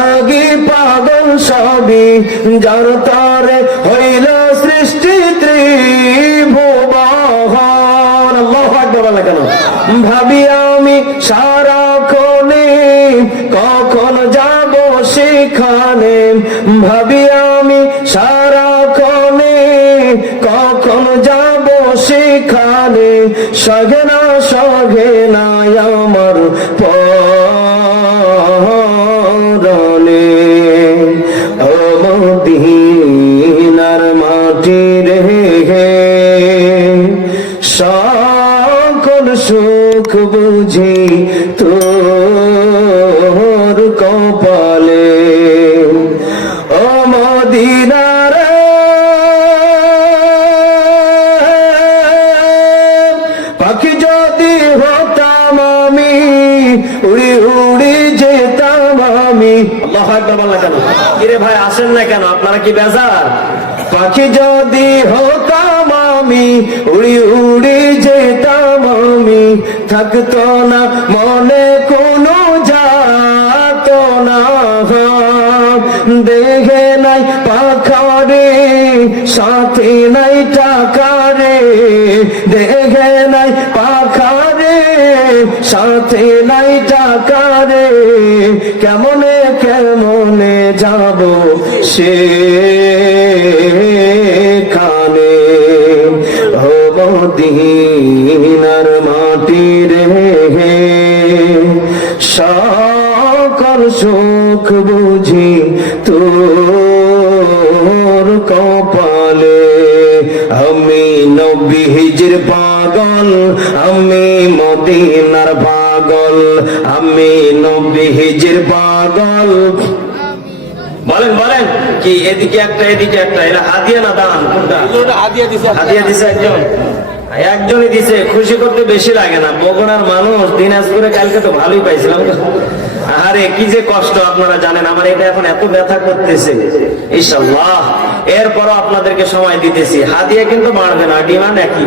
লাগি পাগল সবই, যার তারে হইল সৃষ্টি ত্রিভুবন। কেন? ভাবি আমি সারা কোনে কখন যাব সেখানে? ভাবি আমি সারা কোনে কখন যাব সেখানে? সগে না বুঝি তোর কপালে। ও মদিনার পাখি যদি হতাম আমি উড়ি উড়ি যেতাম আমি। আল্লাহ আকবার কেন? কিরে ভাই আসেন না কেন? আপনারা কি বেজার? পাখি যদি হতাম আমি উড়ি উড়ি থাকতো না, মনে কোনো যাত না দেখে নাই পাখারে, সাথে নাই টাকারে। দেখে নাই পাখারে, সাথে নাই টাকারে। কেমনে কেমনে যাব সে কপালে। আমি নবী হিজর পাগল আমি মদিনার পাগল আমি নবী হিজর পাগল। বলেন বলেন কি এদিকে একটা এদিকে একটা এরা হাদিয়া না দান? কোনটা? হাদিয়া দিছে হাদিয়া দিছে একজন। একজনই দিছে খুশি করতে বেশি লাগে না। বগুড়ার মানুষ দিনাজপুরে কালকে তো ভালোই পাইছিলাম। আরে কি যে কষ্ট আপনারা জানেন আমার এটা এখন এত ব্যথা করতেছে। ইনশাল্লাহ এরপরও আপনাদেরকে সময় দিতেছি। হাদিয়া কিন্তু বাড়বে না, ডিমান্ড একই।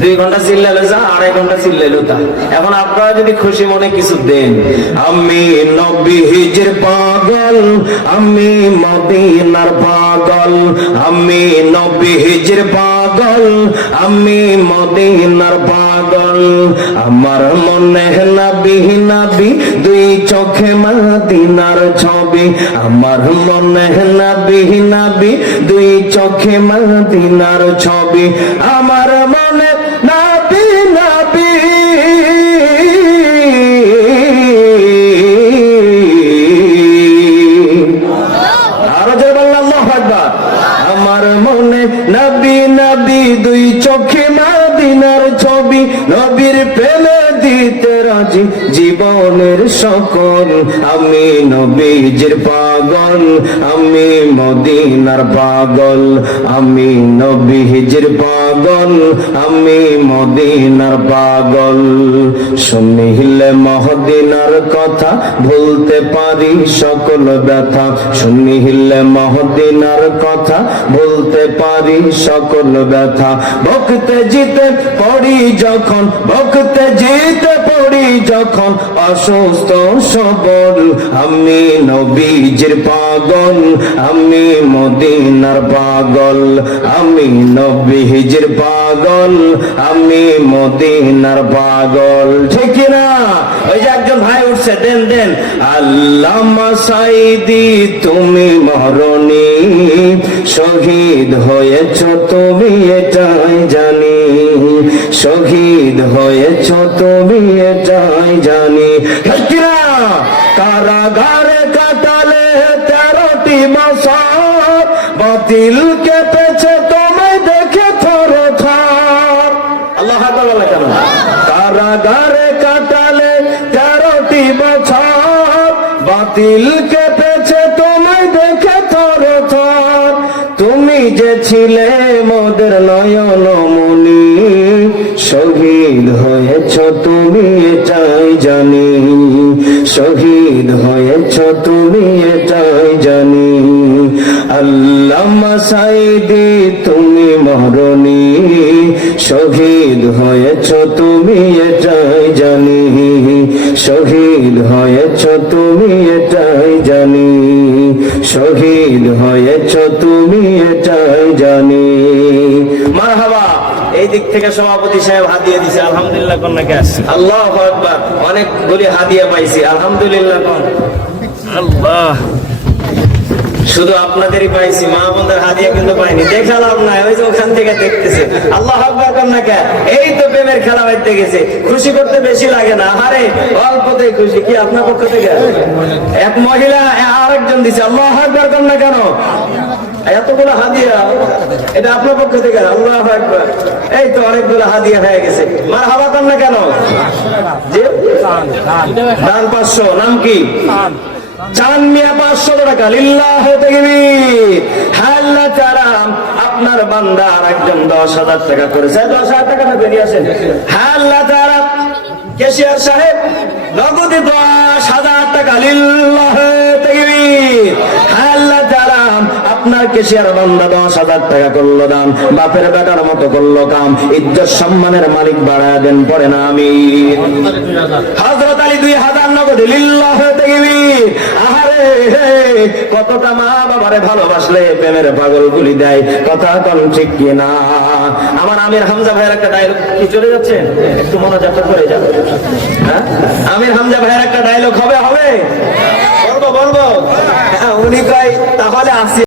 দুই ঘণ্টা চিল্লাইলো যা, আড়াই ঘণ্টা চিল্লাইলো তা। এখন আপনারা যদি খুশি মনে কিছু দেন। আমি নবী হিজর পাগল, আমি মদিনার পাগল, আমি নবী হিজর পাগল আমি মদিনার পাগল। আমার মনে নাবি নাবি, দুই চোখে মদিনার ছবি। আমার মনে নাবি নাবি, দুই চোখে মদিনার ছবি। আমার মনে দিতে রাজি জীবনের সকল, আমি নবীজির পাগল, আমি মদিনার পাগল, আমি নবীজির পাগল, আমি মদিনার পাগল। শুনিলে মহদিনার কথা ভুলতে পারি সকল ব্যথা, শুনিলে মহদিনার কথা ভুলতে পারি সকল ব্যথা। ভক্তে জিতে পড়ি যখন ভক্তে জিতে পড়ি যখন অসুস্থ সবল, আমি নবীজির পাগল, আমি মদিনার পাগল, আমি নবীজির পাগল, আমি মদিনার পাগল। ঠিক না? ওই যে একজন ভাই উঠছে, দেন দেন। আল্লাহ সাইদি, তুমি মরণি শহীদ হয়েছ, তুমি এটাই জানি। শহীদ হয়েছ তুমি এটাই জানি। কারাগারে কাটালে তেরোটি বছর, বাতিল কেটেছে তোমায় দেখে থর আল্লাহ কারাগারে কাটালে তেরোটি বাতিল কেটেছে তোমায় দেখে থর তুমি যে ছিলে মোদের নয়ন হয়েছ তুমি এটাই জানি, শহীদ হয়েছ তুমি এটাই জানি। আল্লামা সাইদি তুমি মরণি, শহীদ হয়েছ তুমি এটাই জানি। শহীদ হয়েছ তুমি এটাই জানি, শহীদ হয়েছ তুমি এটাই জানি। মারহাবা। এই দিক থেকে সভাপতি সাহেব হাদিয়ে দিছে আলহামদুলিল্লাহ কন্যাকে আল্লাহ আকবার। অনেকগুলি হাদিয়া পাইছি আলহামদুলিল্লাহ কোন? আল্লাহ। শুধু আপনাদেরই পাইছি মা বোনদের হাদিয়া কিন্তু পাইনি। দেখালাম না ওই যে ওখান থেকে দেখতেছে। আল্লাহ আকবর কন্যাকে এই তো প্রেমের খেলা হইতে গেছে। খুশি করতে বেশি লাগে না। আরে অল্পতেই খুশি। কি আপনার পক্ষ থেকে? এক মহিলা আরেকজন দিছে। আল্লাহ আকবর কন্যা কেন এতগুলো হাদিয়া, এটা আপনার পক্ষ থেকে, আল্লাহ এই তো অনেকগুলো হাদিয়া হয়ে গেছে। মার হাবা কেন? যে দান পাঁচশো, নাম কি? চান মিয়া পাঁচশো টাকা তাআলা আপনার বান্দা আর একজন দশ হাজার টাকা করেছে। দশ হাজার টাকাটা বেরিয়ে আসেন আল্লাহ তাআলা কেশিয়ার সাহেব, নগদে দশ হাজার টাকা, লিল্লাহ তাকবীর হ্যাঁ আল্লাহ তাআলা আপনার বাপের বেটার মতো করল কাম। ইজ্জত সম্মানের মালিক বাড়ায় দেন পরে না আমি। হজরত আলী দুই হাজার নগদে লিল্লাহ তাকবীর আহারে কতটা মা বাবারে ভালোবাসলে প্রেমের পাগল গুলি দেয়। কথা কোন ঠিক কি না? আমার আমির হামজা ভাইয়ের একটা ডায়লগ কি চলে যাচ্ছে? একটু মনোযোগ করে যাবে হ্যাঁ? আমির হামজা ভাইয়ের একটা ডায়লগ হবে হবে? বলব বলব। হ্যাঁ, উনি কয় তাহলে আসি।